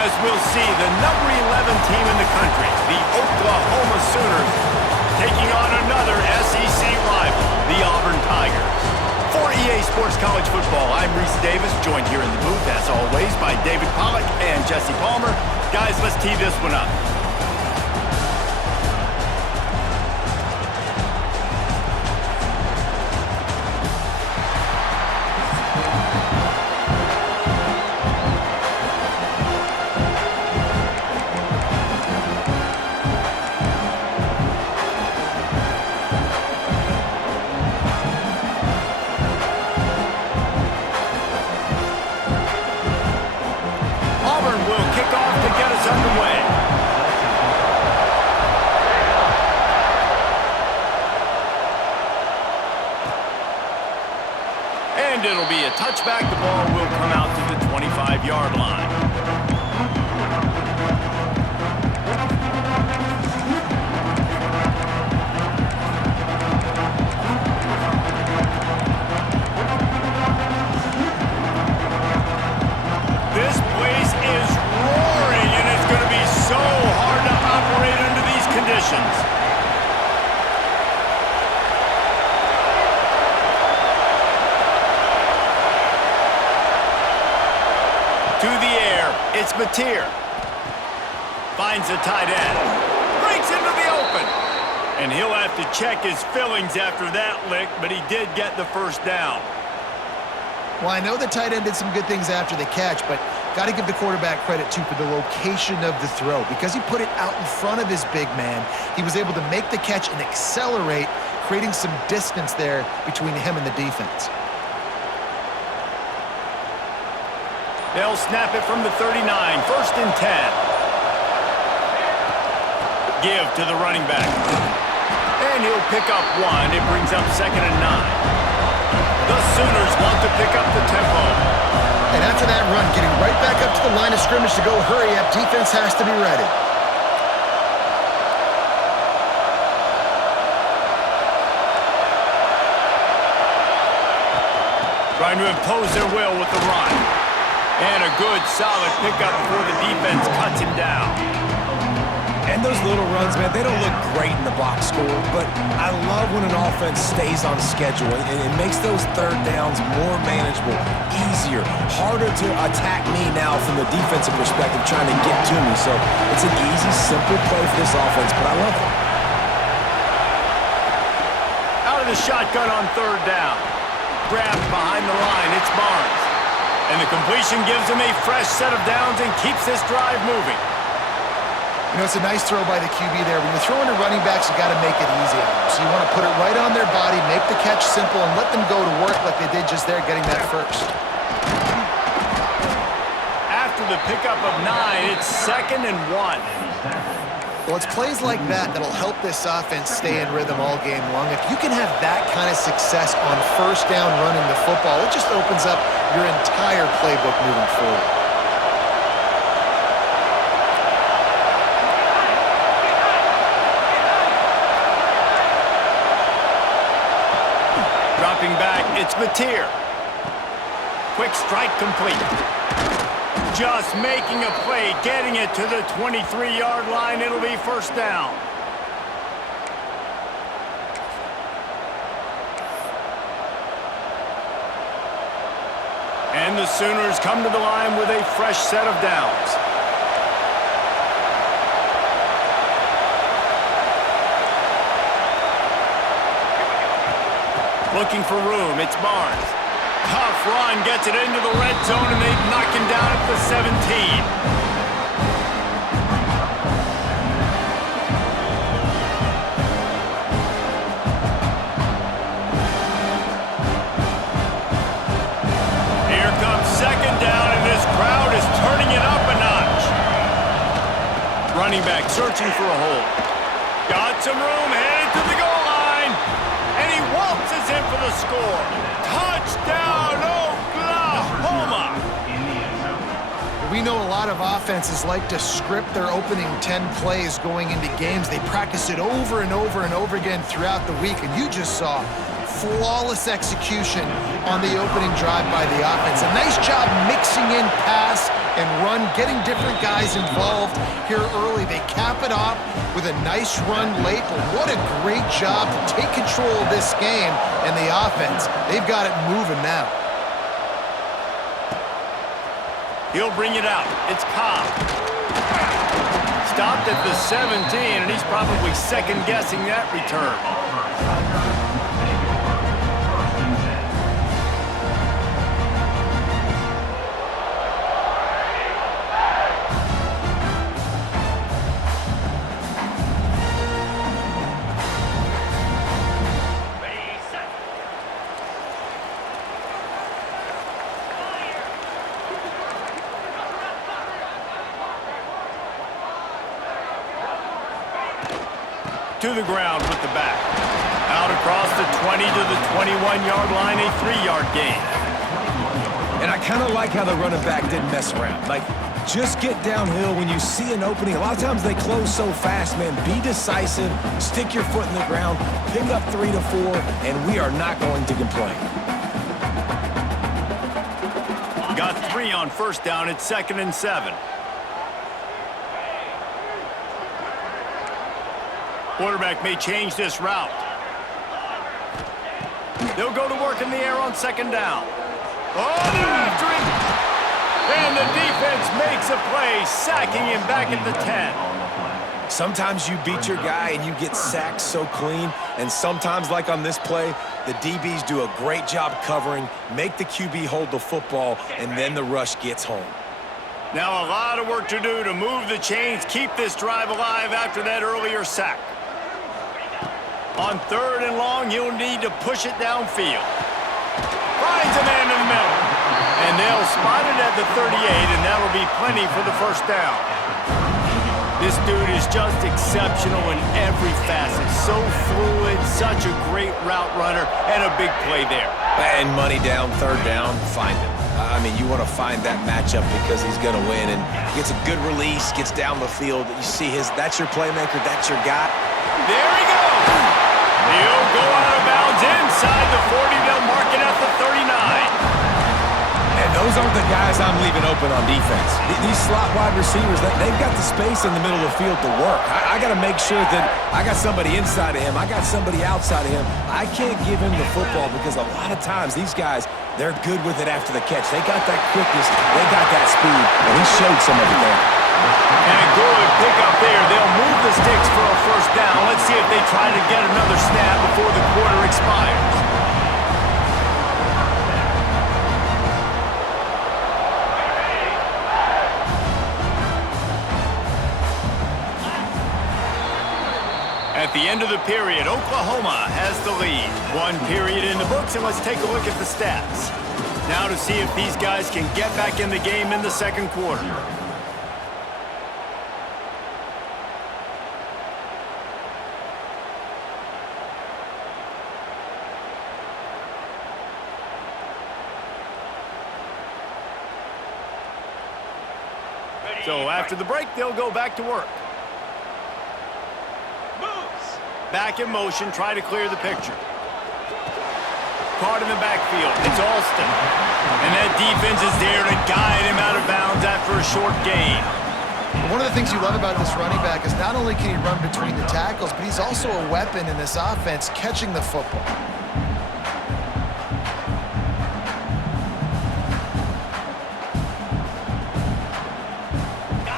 as we'll see the number 11 team in the country, the Oklahoma Sooners, taking on another SEC rival, the Auburn Tigers. For EA Sports College Football, I'm Reese Davis, joined here in the booth, as always, by David Pollack and Jesse Palmer. Guys, let's tee this one up. And it'll be a touchback. The ball will come out to the 25-yard line. This place is roaring, and it's going to be so hard to operate under these conditions. To the air, it's Mateer. Finds the tight end. Breaks into the open. And he'll have to check his fillings after that lick, but he did get the first down. Well, I know the tight end did some good things after the catch, but got to give the quarterback credit, too, for the location of the throw. Because he put it out in front of his big man, he was able to make the catch and accelerate, creating some distance there between him and the defense. They'll snap it from the 39, 1st and 10. Give to the running back. And he'll pick up one. It brings up 2nd and 9. The Sooners want to pick up the tempo. And after that run, getting right back up to the line of scrimmage to go hurry up, defense has to be ready. Trying to impose their will with the run. And a good, solid pickup before the defense cuts him down. And those little runs, man, they don't look great in the box score, but I love when an offense stays on schedule and it makes those third downs more manageable, easier, harder to attack me now from the defensive perspective trying to get to me. So it's an easy, simple play for this offense, but I love it. Out of the shotgun on 3rd down. Grabbed behind the line, it's Barnes. And the completion gives him a fresh set of downs and keeps this drive moving. You know, it's a nice throw by the QB there. When you're throwing to running backs, you got to make it easy on them. So you want to put it right on their body, make the catch simple, and let them go to work like they did just there, getting that first. After the pickup of 9, it's 2nd and 1. Well, it's plays like that that'll help this offense stay in rhythm all game long. If you can have that kind of success on 1st down running the football, it just opens up your entire playbook moving forward. Dropping back, it's Mateer. Quick strike complete. Just making a play, getting it to the 23-yard line. It'll be 1st down. And the Sooners come to the line with a fresh set of downs. Looking for room, it's Barnes. Tough run, gets it into the red zone, and they knock him down at the 17. Here comes 2nd down, and this crowd is turning it up a notch. Running back searching for a hole. Got some room, headed to the goal line, and he waltzes in for the score. Touchdown, Oklahoma! We know a lot of offenses like to script their opening 10 plays going into games. They practice it over and over and over again throughout the week, and you just saw flawless execution on the opening drive by the offense. A nice job mixing in pass and run, getting different guys involved here early. They cap it off with a nice run late, but what a great job to take control of this game and the offense. They've got it moving now. He'll bring it out. It's Cobb. Stopped at the 17, and he's probably second-guessing that return. To the ground with the back. Out across the 20 to the 21-yard line, a 3-yard gain. And I kind of like how the running back didn't mess around. Like, just get downhill when you see an opening. A lot of times they close so fast, man. Be decisive, stick your foot in the ground, pick up 3 to 4, and we are not going to complain. Got 3 on first down. It's 2nd and 7. Quarterback may change this route. They'll go to work in the air on 2nd down. Oh, they're after him! And the defense makes a play, sacking him back at the 10. Sometimes you beat your guy and you get sacked so clean, and sometimes, like on this play, the DBs do a great job covering, make the QB hold the football, and then the rush gets home. Now a lot of work to do to move the chains, keep this drive alive after that earlier sack. On 3rd and long, you'll need to push it downfield. Finds a man in the middle. And they'll spot it at the 38, and that'll be plenty for the first down. This dude is just exceptional in every facet. So fluid, such a great route runner, and a big play there. And money down, 3rd down, find him. I mean, you want to find that matchup because he's going to win, and gets a good release, gets down the field. You see that's your playmaker, that's your guy. There he goes. He'll go out of bounds inside the 40. They'll mark it at the 39. And those aren't the guys I'm leaving open on defense. These slot wide receivers, they've got the space in the middle of the field to work. I got to make sure that I got somebody inside of him. I got somebody outside of him. I can't give him the football because a lot of times these guys, they're good with it after the catch. They got that quickness. They got that speed. And he showed some of it there. And a good pickup there. They'll move the sticks for a first down. Let's see if they try to get another snap before the quarter expires. At the end of the period, Oklahoma has the lead. 1 period in the books, and let's take a look at the stats. Now to see if these guys can get back in the game in the 2nd quarter. So after the break, they'll go back to work. Back in motion, try to clear the picture. Caught in the backfield, it's Alston. And that defense is there to guide him out of bounds after a short gain. One of the things you love about this running back is not only can he run between the tackles, but he's also a weapon in this offense catching the football.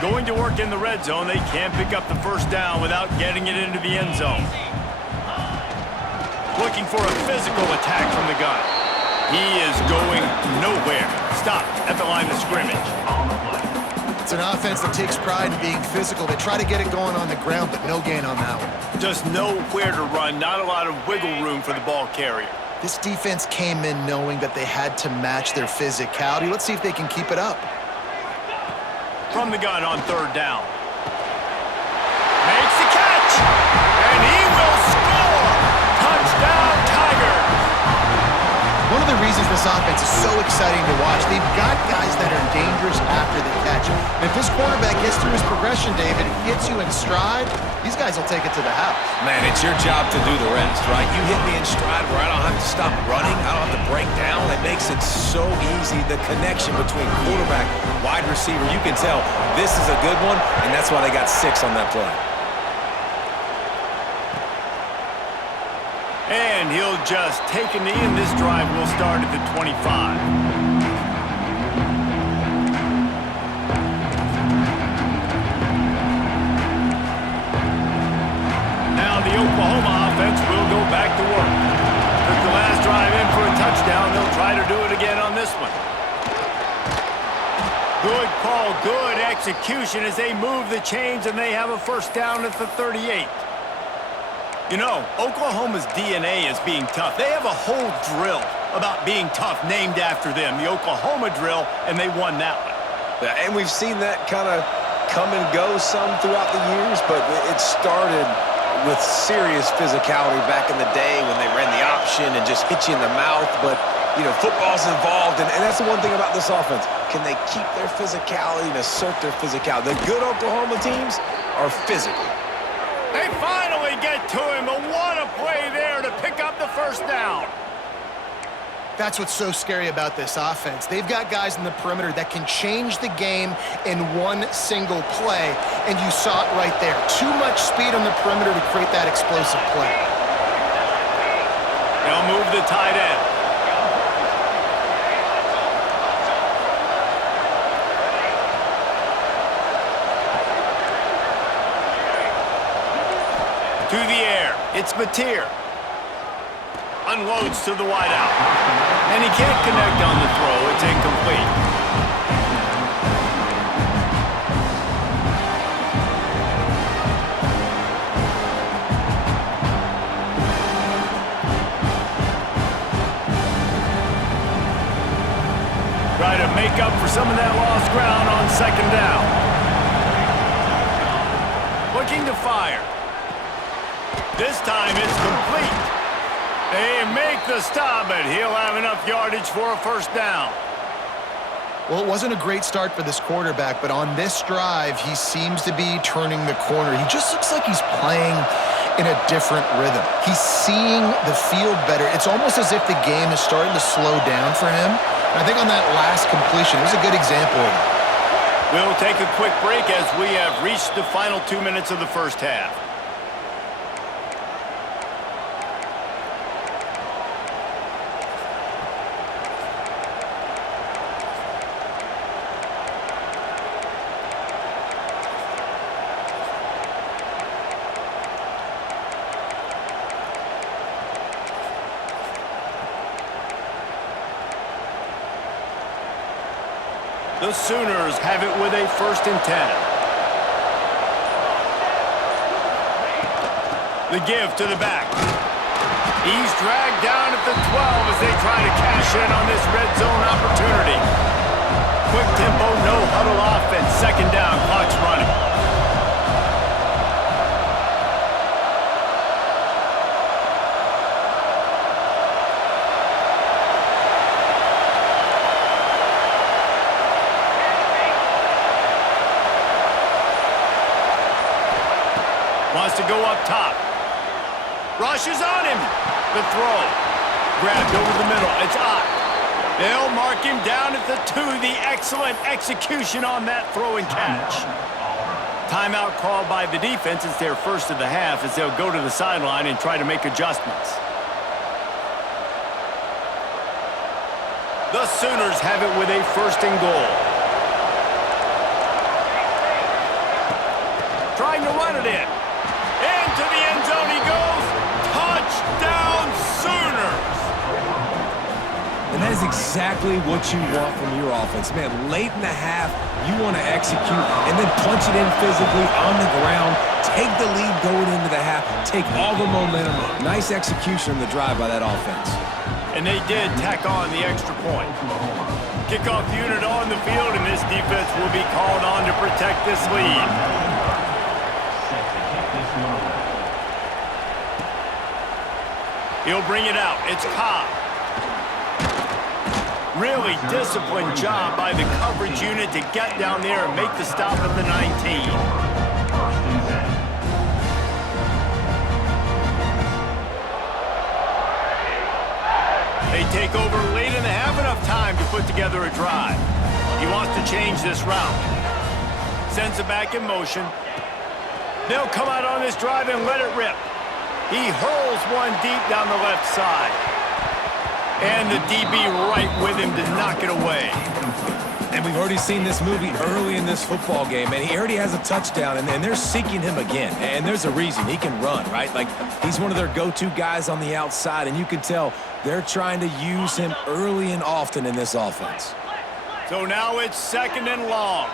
Going to work in the red zone, they can't pick up the first down without getting it into the end zone. Looking for a physical attack from the gun. He is going nowhere. Stopped at the line of scrimmage. It's an offense that takes pride in being physical. They try to get it going on the ground, but no gain on that one. Just nowhere to run, not a lot of wiggle room for the ball carrier. This defense came in knowing that they had to match their physicality. Let's see if they can keep it up. From the gun on 3rd down. Makes the catch! And he will score! Touchdown, Tigers! One of the reasons this offense is so exciting to watch, they've got guys that are dangerous after the catch. If this quarterback gets through his progression, David, hits you in stride, these guys will take it to the house. Man, it's your job to do the rest, right? You hit me in stride where I don't have to stop running. I don't have to break down. It makes it so easy. The connection between quarterback, wide receiver, you can tell this is a good one, and that's why they got 6 on that play. And he'll just take a knee, and this drive will start at the 25. The Oklahoma offense will go back to work. Took the last drive in for a touchdown. They'll try to do it again on this one. Good call, good execution as they move the chains and they have a first down at the 38. You know, Oklahoma's DNA is being tough. They have a whole drill about being tough named after them, the Oklahoma drill, and they won that one. Yeah, and we've seen that kind of come and go some throughout the years, but it started with serious physicality back in the day when they ran the option and just hit you in the mouth. But, you know, football's involved, and that's the one thing about this offense. Can they keep their physicality and assert their physicality? The good Oklahoma teams are physical. They finally get to him, but what a play there to pick up the first down. That's what's so scary about this offense. They've got guys in the perimeter that can change the game in one single play, and you saw it right there. Too much speed on the perimeter to create that explosive play. They'll move the tight end. To the air, it's Mateer. Unloads to the wideout. And he can't connect on the throw. It's incomplete. Try to make up for some of that lost ground on second down. Looking to fire. This time it's complete. They make the stop, but he'll have enough yardage for a first down. Well, it wasn't a great start for this quarterback, but on this drive, he seems to be turning the corner. He just looks like he's playing in a different rhythm. He's seeing the field better. It's almost as if the game is starting to slow down for him. And I think on that last completion, it was a good example of it. We'll take a quick break as we have reached the final 2 minutes of the first half. The Sooners have it with a 1st and 10. The give to the back. He's dragged down at the 12 as they try to cash in on this red zone opportunity. Quick tempo, no huddle offense. 2nd down, clock's running. Wants to go up top. Rushes on him. The throw. Grabbed over the middle. It's Ott. They'll mark him down at the 2. The excellent execution on that throw and catch. Timeout called by the defense. It's their first of the half as they'll go to the sideline and try to make adjustments. The Sooners have it with a 1st and goal. Trying to run it in. Into the end zone he goes. Touchdown, Sooners! And that is exactly what you want from your offense. Man, late in the half, you want to execute and then punch it in physically on the ground. Take the lead going into the half. Take all the momentum. Nice execution on the drive by that offense. And they did tack on the extra point. Kickoff unit on the field, and this defense will be called on to protect this lead. He'll bring it out. It's Cobb. Really disciplined job by the coverage unit to get down there and make the stop at the 19. They take over late and they have enough time to put together a drive. He wants to change this route. Sends it back in motion. They'll come out on this drive and let it rip. He hurls one deep down the left side. And the DB right with him to knock it away. And we've already seen this movie early in this football game, and he already has a touchdown, and they're seeking him again. And there's a reason. He can run, right? Like, he's one of their go-to guys on the outside, and you can tell they're trying to use him early and often in this offense. So now it's 2nd and long.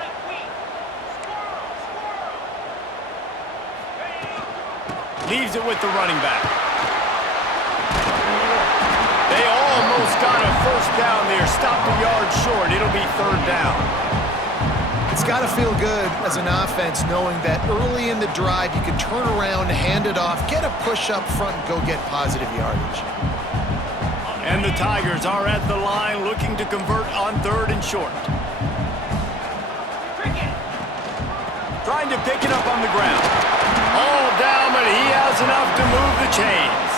Leaves it with the running back. They almost got a first down there. Stopped a yard short. It'll be 3rd down. It's got to feel good as an offense knowing that early in the drive you can turn around, hand it off, get a push up front, and go get positive yardage. And the Tigers are at the line looking to convert on 3rd and short. Trying to pick it up on the ground. All down, but he has enough to move the chains.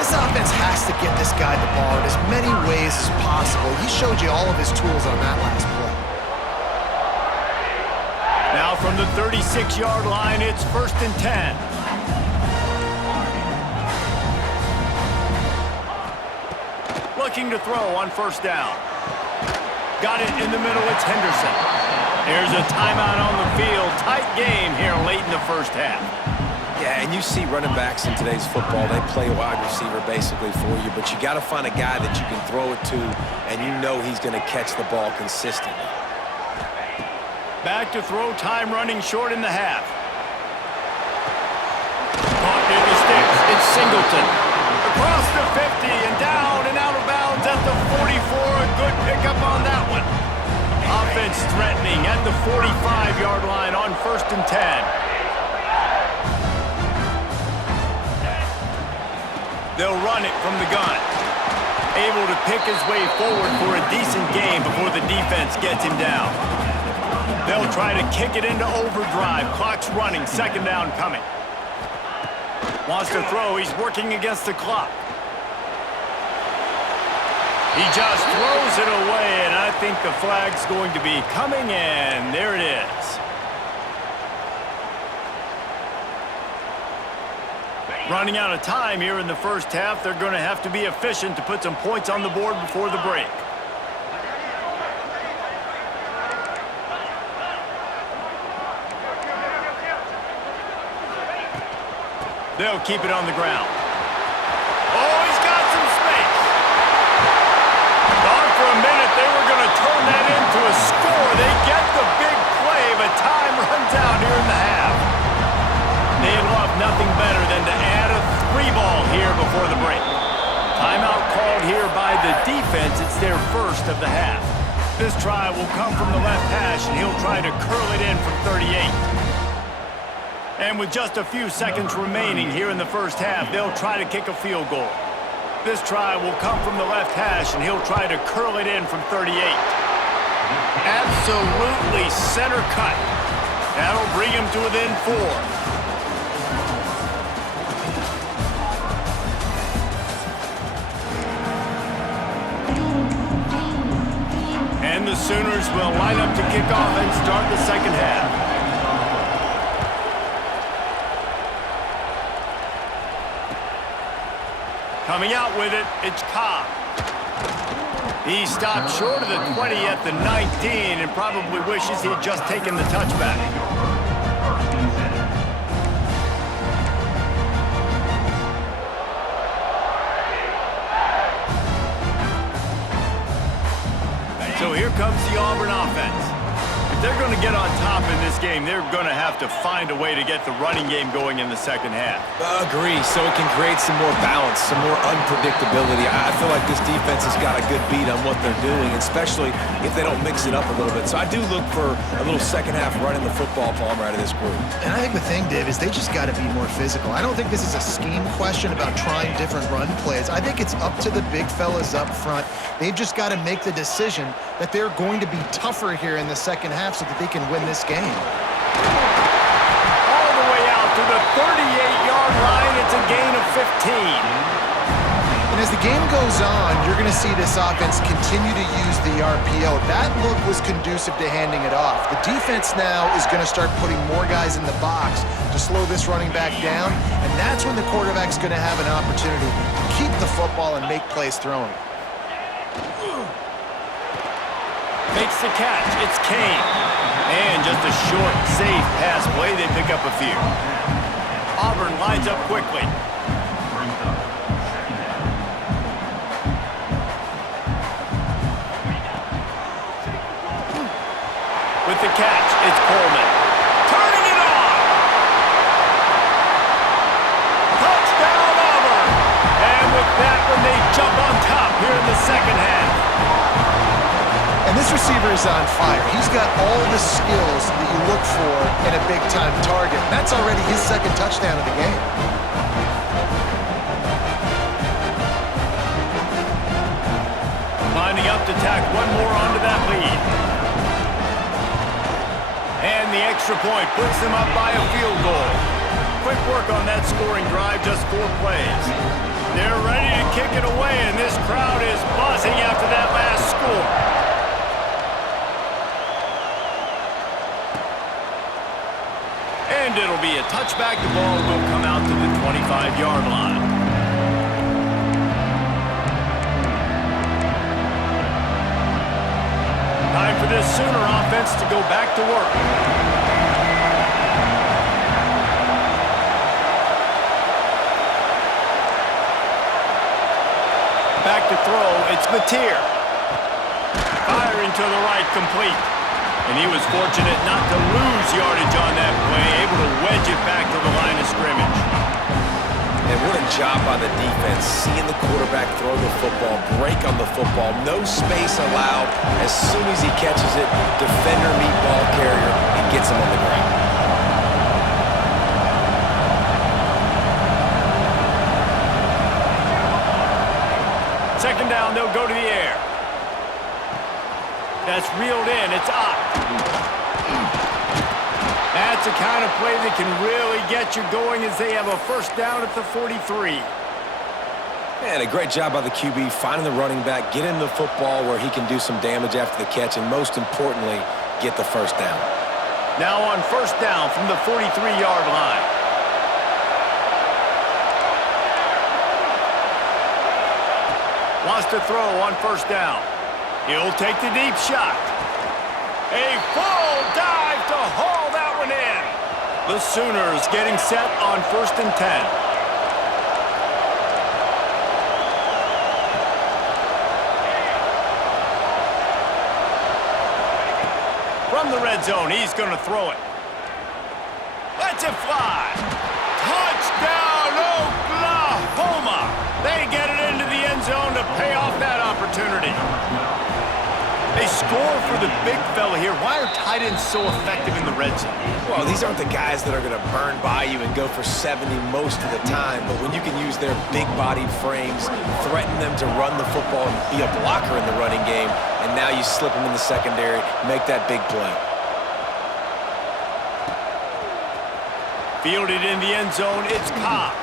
This offense has to get this guy the ball in as many ways as possible. He showed you all of his tools on that last play. Now from the 36-yard line, it's 1st and 10. Looking to throw on 1st down. Got it in the middle, it's Henderson. There's a timeout on the field. Tight game here late in the 1st half. Yeah, and you see running backs in today's football, they play wide receiver basically for you, but you got to find a guy that you can throw it to, and you know he's going to catch the ball consistently. Back to throw, time running short in the half. Caught near the sticks. It's Singleton. Across the 50 and down and out of bounds at the 44. A good pickup on that one. Offense threatening at the 45-yard line on 1st and 10. They'll run it from the gun. Able to pick his way forward for a decent game before the defense gets him down. They'll try to kick it into overdrive. Clock's running. 2nd down coming. Wants to throw. He's working against the clock. He just throws it away, and I think the flag's going to be coming in. There it is. Running out of time here in the 1st half. They're going to have to be efficient to put some points on the board before the break. They'll keep it on the ground. Oh, he's got some space. Thought for a minute they were going to turn that into a score. They get the big play, but time runs out here in the half. They'd love nothing better than to add a 3-ball here before the break. Timeout called here by the defense. It's their 1st of the half. This try will come from the left hash, and he'll try to curl it in from 38. And with just a few seconds remaining here in the 1st half, they'll try to kick a field goal. This try will come from the left hash, and he'll try to curl it in from 38. Absolutely center cut. That'll bring him to within 4. And the Sooners will line up to kick off and start the 2nd half. Coming out with it, it's Cobb. He stopped short of the 20 at the 19 and probably wishes he had just taken the touchback. So here comes the Auburn offense. if they're going to get on top in this game, they're going to have to find a way to get the running game going in the second half. Agree, so it can create some more balance, some more unpredictability. I feel like this defense has got a good beat on what they're doing, especially if they don't mix it up a little bit. So I do look for a little second half running the football, Palmer, out of this group. And I think the thing, Dave, is they just got to be more physical. I don't think this is a scheme question about trying different run plays. I think it's up to the big fellas up front. They've just got to make the decision that they're going to be tougher here in the second half so that they can win this game. All the way out to the 38-yard line. It's a gain of 15. And as the game goes on, you're going to see this offense continue to use the RPO. That look was conducive to handing it off. The defense now is going to start putting more guys in the box to slow this running back down, and that's when the quarterback's going to have an opportunity to keep the football and make plays throwing. Makes the catch. It's Kane. And just a short, safe pass play. They pick up a few. Auburn lines up quickly. With the catch, it's Coleman. Turning it on! Touchdown, Auburn! And with that one, they jump on top here in the second half. And this receiver is on fire. He's got all the skills that you look for in a big-time target. That's already his second touchdown of the game. Lining up to tack one more onto that lead. And the extra point puts them up by a field goal. Quick work on that scoring drive, just 4 plays. They're ready to kick it away, and this crowd is buzzing after that last score. And it'll be a touchback. The ball will come out to the 25-yard line. Time for this Sooner offense to go back to work. Back to throw, it's Mateer. Firing to the right, complete. And he was fortunate not to lose yardage on that play, able to wedge it back to the line of scrimmage. And what a job by the defense, seeing the quarterback throw the football, break on the football, no space allowed. As soon as he catches it, defender meet ball carrier and gets him on the ground. Second down, they'll go to the air. That's reeled in, it's up. That's the kind of play that can really get you going as they have a first down at the 43. And a great job by the QB finding the running back, get him the football where he can do some damage after the catch, and most importantly, get the first down. Now on first down from the 43-yard line. Wants to throw on first down. He'll take the deep shot. A full dive to haul that one in. The Sooners getting set on 1st and 10. From the red zone, he's going to throw it. Lets it fly. Touchdown, Oklahoma. They get it into the end zone to pay off that opportunity. They score for the big fella here. Why are tight ends so effective in the red zone? Well, these aren't the guys that are going to burn by you and go for 70 most of the time, but when you can use their big-bodied frames, threaten them to run the football and be a blocker in the running game, and now you slip them in the secondary, make that big play. Fielded in the end zone, it's Cobb.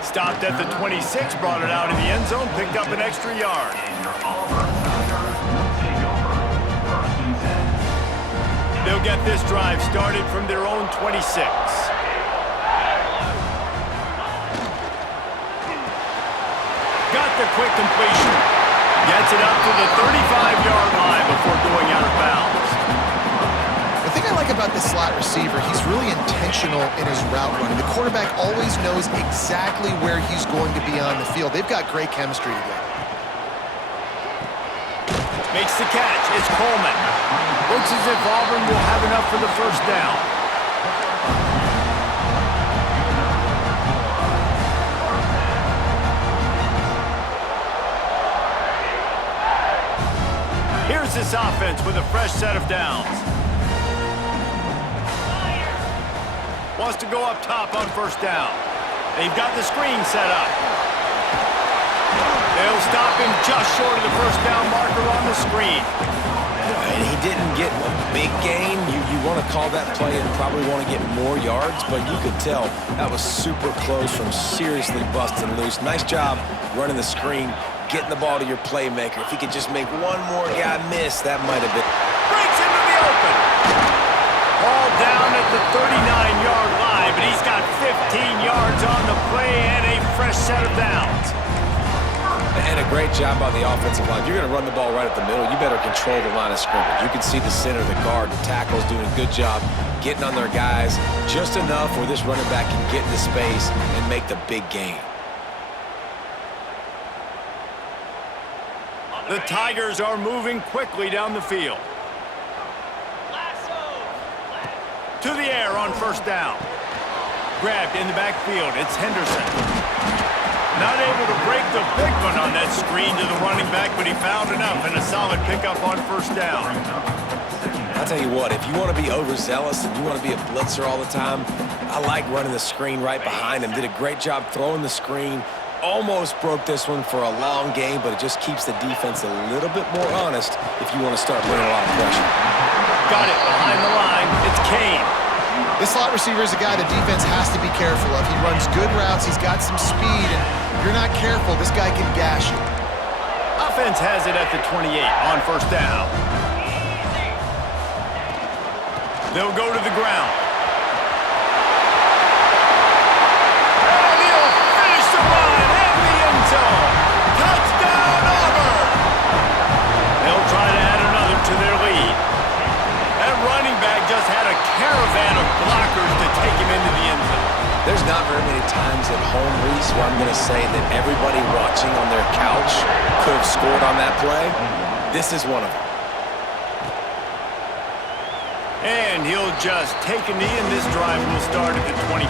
Stopped at the 26, brought it out in the end zone, picked up an extra yard. They'll get this drive started from their own 26. Got the quick completion. Gets it up to the 35-yard line before going out of bounds. The thing I like about the slot receiver, he's really intentional in his route running. The quarterback always knows exactly where he's going to be on the field. They've got great chemistry together. Makes the catch. It's Coleman. Looks as if Auburn will have enough for the first down. Here's this offense with a fresh set of downs. Wants to go up top on first down. They've got the screen set up. They'll stop him just short of the first down marker on the screen. And he didn't get a big gain. You want to call that play and probably want to get more yards, but you could tell that was super close from seriously busting loose. Nice job running the screen, getting the ball to your playmaker. If he could just make one more guy miss, that might have been. Breaks into the open. Ball down at the 39-yard line, but he's got 15 yards on the play and a fresh set of downs. And a great job by the offensive line. If you're going to run the ball right at the middle, you better control the line of scrimmage. You can see the center, the guard, the tackles doing a good job getting on their guys just enough where this running back can get into space and make the big gain. The Tigers are moving quickly down the field. To the air on first down. Grabbed in the backfield. It's Henderson. Not able to break the big one on that screen to the running back, but he found enough and a solid pickup on first down. I'll tell you what, if you want to be overzealous and you want to be a blitzer all the time, I like running the screen right behind him. Did a great job throwing the screen. Almost broke this one for a long game, but it just keeps the defense a little bit more honest if you want to start putting a lot of pressure. Got it behind the line. It's Kane. This slot receiver is a guy the defense has to be careful of. He runs good routes. He's got some speed, and if you're not careful, this guy can gash you. Offense has it at the 28 on first down. They'll go to the ground. And he'll finish the run in the end zone. Touchdown, Auburn! They'll try to add another to their lead. That running back just had a caravan of blockers to take him into the end zone. There's not very many times at home, Reese, where I'm going to say that everybody watching on their couch could have scored on that play. This is one of them. And he'll just take a knee, and this drive will start at the 25.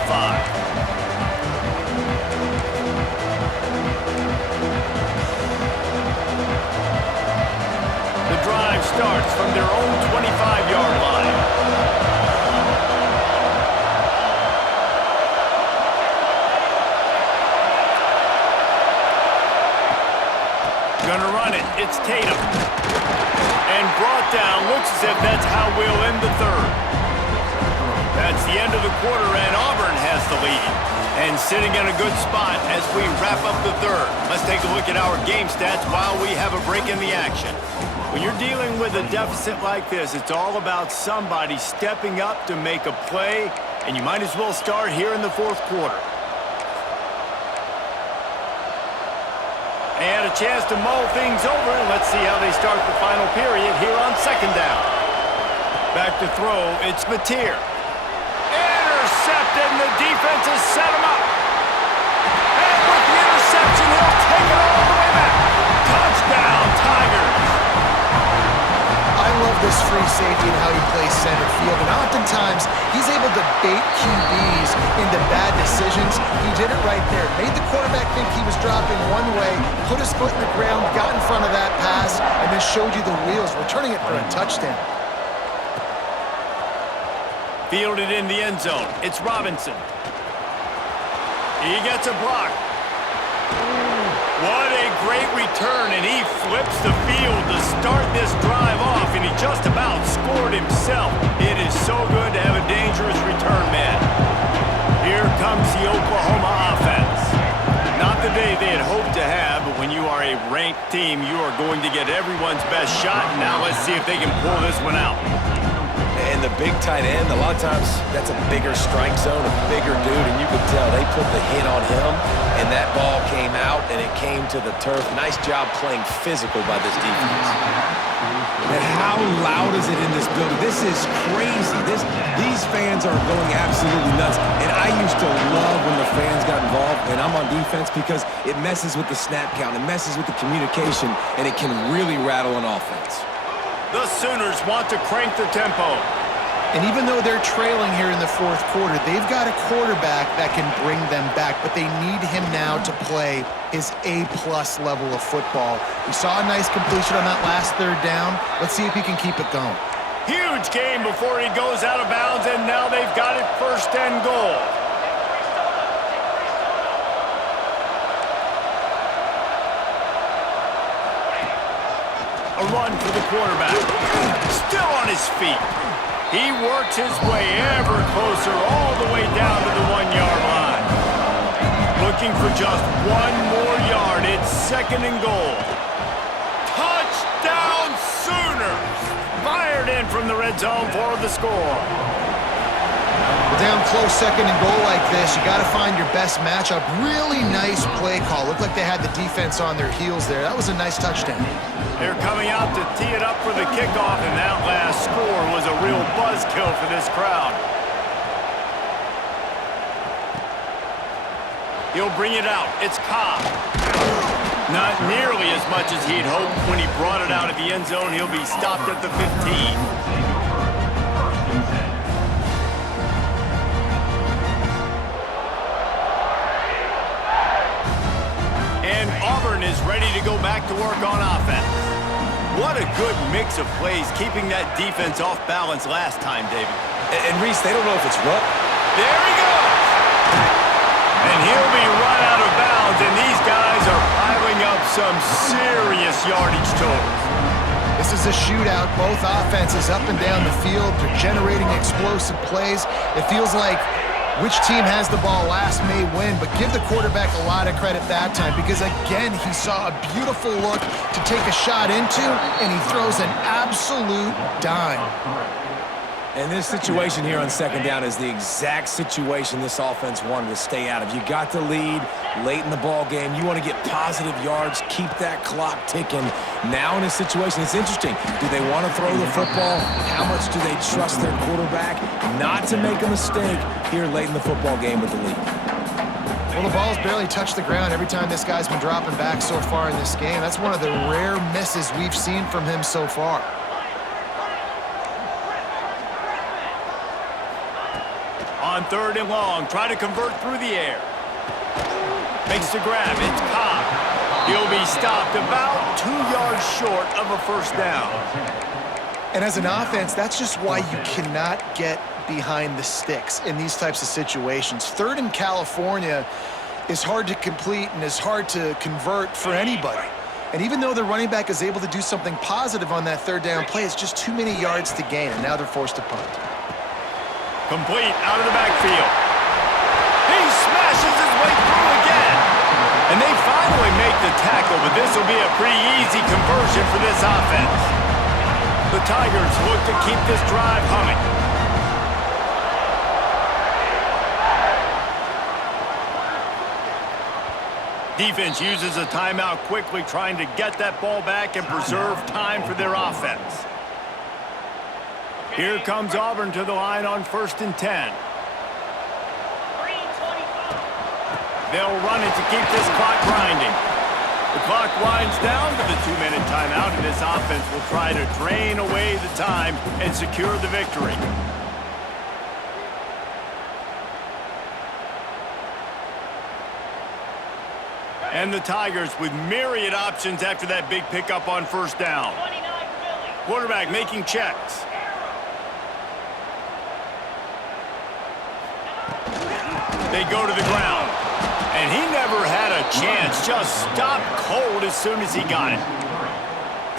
The drive starts from their own 25-yard line. Gonna run it. It's Tatum. And brought down. Looks as if that's how we'll end the third. That's the end of the quarter, and Auburn has the lead. And sitting in a good spot as we wrap up the third. Let's take a look at our game stats while we have a break in the action. When you're dealing with a deficit like this, it's all about somebody stepping up to make a play, and you might as well start here in the fourth quarter. And a chance to mull things over. Let's see how they start the final period here on second down. Back to throw, it's Mateer. Intercepted, and the defense has set him up. And with the interception, he'll take it all the way back. Touchdown, Tigers. I love this free safety and how he plays center field, and oftentimes he's able to bait QBs into bad decisions. He did it right there. Made the quarterback think he was dropping one way, put his foot in the ground, got in front of that pass, and then showed you the wheels, returning it for a touchdown. Fielded in the end zone. It's Robinson. He gets a block. What a great return, and he flips the field to start this drive off, and he just about scored himself. It is so good to have a dangerous return man. Here comes the Oklahoma offense. Not the day they had hoped to have, but when you are a ranked team, you are going to get everyone's best shot. Now let's see if they can pull this one out. And the big tight end, a lot of times that's a bigger strike zone, a bigger dude, and you could tell they put the hit on him, and that ball came out, and it came to the turf. Nice job playing physical by this defense. And how loud is it in this building? This is crazy. These fans are going absolutely nuts. And I used to love when the fans got involved, and I'm on defense, because it messes with the snap count, it messes with the communication, and it can really rattle an offense. The Sooners want to crank the tempo. And even though they're trailing here in the fourth quarter, they've got a quarterback that can bring them back, but they need him now to play his A-plus level of football. We saw a nice completion on that last third down. Let's see if he can keep it going. Huge game before he goes out of bounds, and now they've got it 1st and goal. A run for the quarterback. Still on his feet. He works his way ever closer all the way down to the 1-yard line. Looking for just 1 more yard. It's 2nd and goal. Touchdown Sooners! Fired in from the red zone for the score. Down close 2nd and goal like this, you got to find your best matchup. Really nice play call. Looked like they had the defense on their heels there. That was a nice touchdown. They're coming out to tee it up for the kickoff, and that last score was a real buzzkill for this crowd. He'll bring it out. It's Cobb. Not nearly as much as he'd hoped when he brought it out of the end zone. He'll be stopped at the 15. Auburn is ready to go back to work on offense. What a good mix of plays, keeping that defense off balance last time, David. And Reese, they don't know if it's run. There he goes! And he'll be run out of bounds, and these guys are piling up some serious yardage totals. This is a shootout. Both offenses up and down the field. They're generating explosive plays. It feels like which team has the ball last may win, but give the quarterback a lot of credit that time because, again, he saw a beautiful look to take a shot into, and he throws an absolute dime. And this situation here on 2nd down is the exact situation this offense wanted to stay out of. You got the lead late in the ball game. You want to get positive yards, keep that clock ticking. Now in this situation, it's interesting. Do they want to throw the football? How much do they trust their quarterback not to make a mistake here late in the football game with the lead? Well, the ball's barely touched the ground every time this guy's been dropping back so far in this game. That's one of the rare misses we've seen from him so far. On 3rd and long, try to convert through the air. Makes the grab, it's Cobb. He'll be stopped about 2 yards short of a 1st down. And as an offense, that's just why you cannot get behind the sticks in these types of situations. 3rd in California is hard to complete and is hard to convert for anybody. And even though the running back is able to do something positive on that 3rd down play, it's just too many yards to gain, and now they're forced to punt. Complete out of the backfield. He smashes his way through again. And they finally make the tackle, but this will be a pretty easy conversion for this offense. The Tigers look to keep this drive humming. Defense uses a timeout quickly, trying to get that ball back and preserve time for their offense. Here comes Auburn to the line on 1st and 10. They'll run it to keep this clock grinding. The clock winds down to the 2-minute timeout, and this offense will try to drain away the time and secure the victory. And the Tigers with myriad options after that big pickup on 1st down. Quarterback making checks. They go to the ground. And he never had a chance. Just stopped cold as soon as he got it.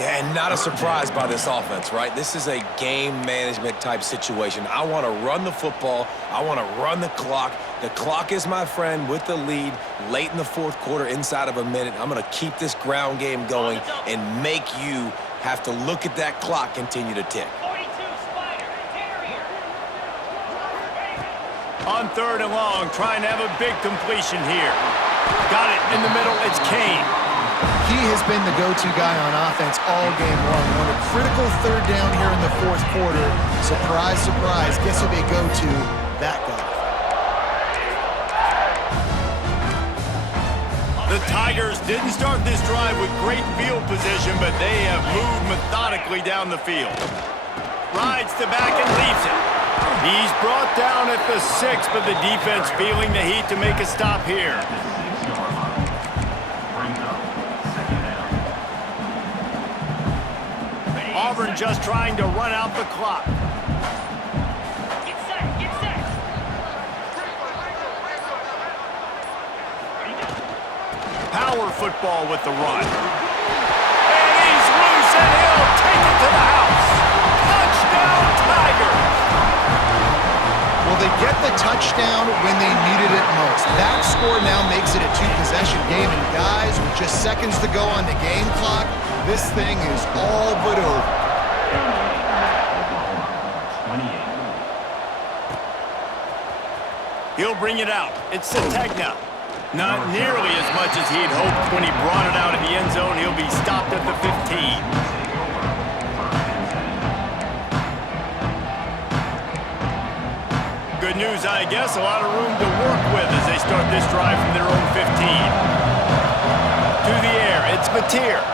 Yeah, and not a surprise by this offense, right? This is a game management type situation. I want to run the football. I want to run the clock. The clock is my friend with the lead late in the 4th quarter, inside of a minute. I'm going to keep this ground game going and make you have to look at that clock continue to tick. On 3rd and long, trying to have a big completion here. Got it in the middle, it's Kane. He has been the go-to guy on offense all game long. On a critical 3rd down here in the 4th quarter, surprise, surprise, guess who they go to? That guy. The Tigers didn't start this drive with great field position, but they have moved methodically down the field. Rides the back and leaves it. He's brought down at the 6, but the defense feeling the heat to make a stop here. Auburn just trying to run out the clock. Get set, get set. Power football with the run. And he's loose, and he'll take it to the house. Touchdown, Tigers! Well, they get the touchdown when they needed it most. That score now makes it a 2-possession game, and guys, with just seconds to go on the game clock, this thing is all but over. He'll bring it out. It's Sategna. Not nearly as much as he'd hoped when he brought it out in the end zone. He'll be stopped at the 15. Good news, I guess. A lot of room to work with as they start this drive from their own 15. To the air, it's Mateer.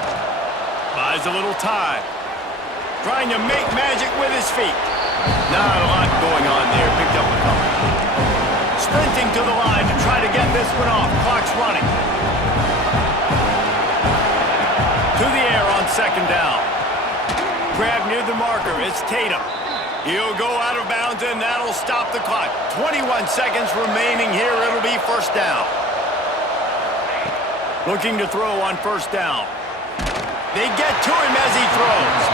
Buys a little time. Trying to make magic with his feet. Not a lot going on there. Picked up a couple. Sprinting to the line to try to get this one off. Clock's running. To the air on second down. Grab near the marker. It's Tatum. He'll go out of bounds, and that'll stop the clock. 21 seconds remaining here. It'll be first down. Looking to throw on first down. They get to him as he throws.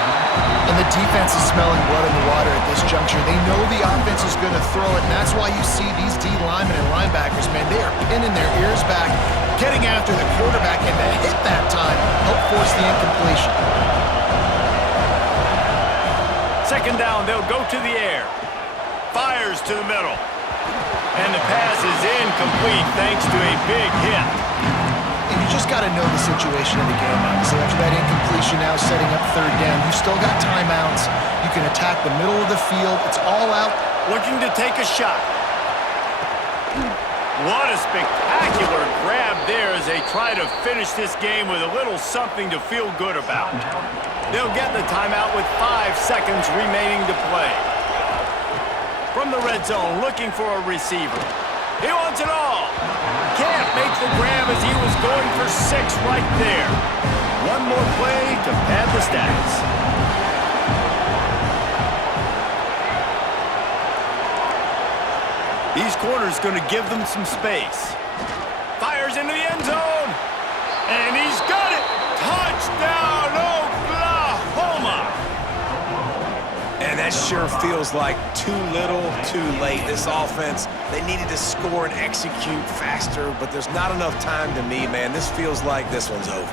And the defense is smelling blood in the water at this juncture. They know the offense is going to throw it, and that's why you see these D linemen and linebackers, man, they are pinning their ears back, getting after the quarterback, and the hit that time helped force the incompletion. Second down, they'll go to the air. Fires to the middle. And the pass is incomplete thanks to a big hit. And you just got to know the situation of the game, obviously. After that incompletion, now setting up third down. You still got timeouts. You can attack the middle of the field. It's all out. Looking to take a shot. What a spectacular grab there as they try to finish this game with a little something to feel good about. They'll get the timeout with 5 seconds remaining to play. From the red zone, looking for a receiver. He wants it all. Can't make the grab as he was going for 6 right there. One more play to pad the stats. These corners going to give them some space. Fires into the end zone. And he's got it. Touchdown, Oklahoma. And that sure feels like too little, too late. This offense, they needed to score and execute faster, but there's not enough time to me, man. This feels like this one's over.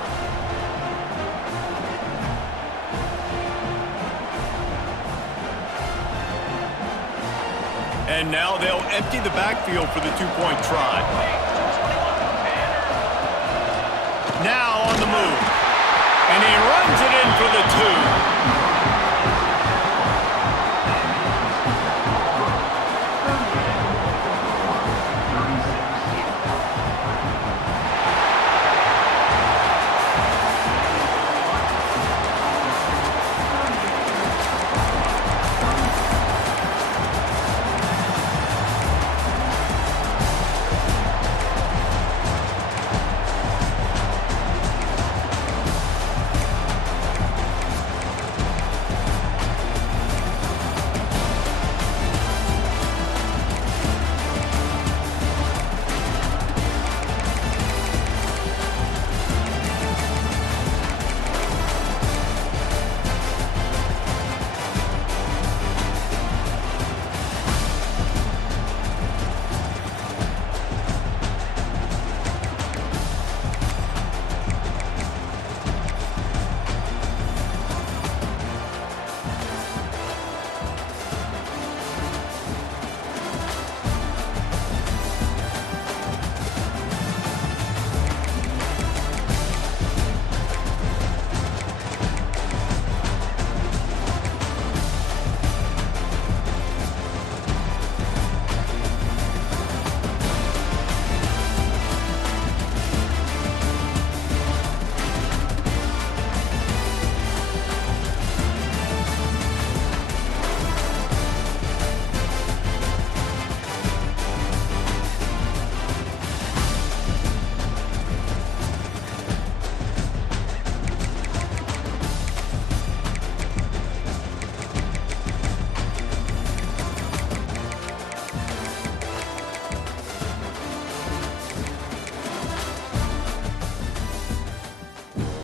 And now they'll empty the backfield for the two-point try. Now on the move. And he runs it in for the 2.